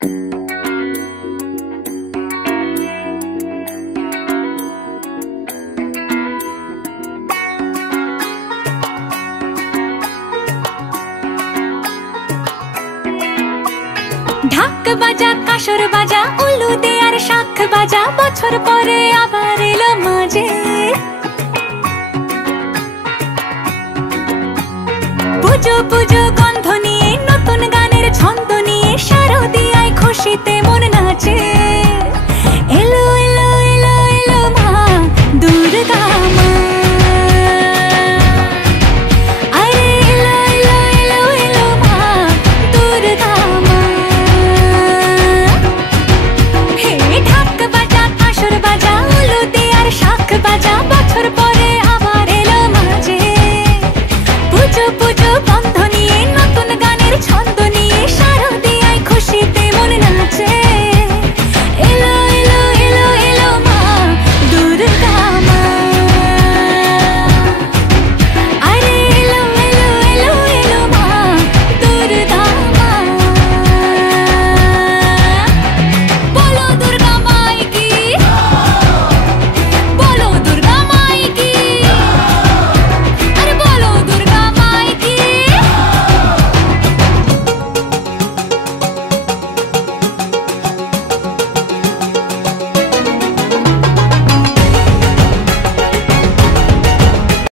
ঢাক বাজা কাসর বাজা উলু দে আর শাখ বাজা, বছর পরে আবার এলো মাঝে। পুজো পুজো গন্ধ নিয়ে নতুন গানের ছন্দ নিয়ে শারদিয়া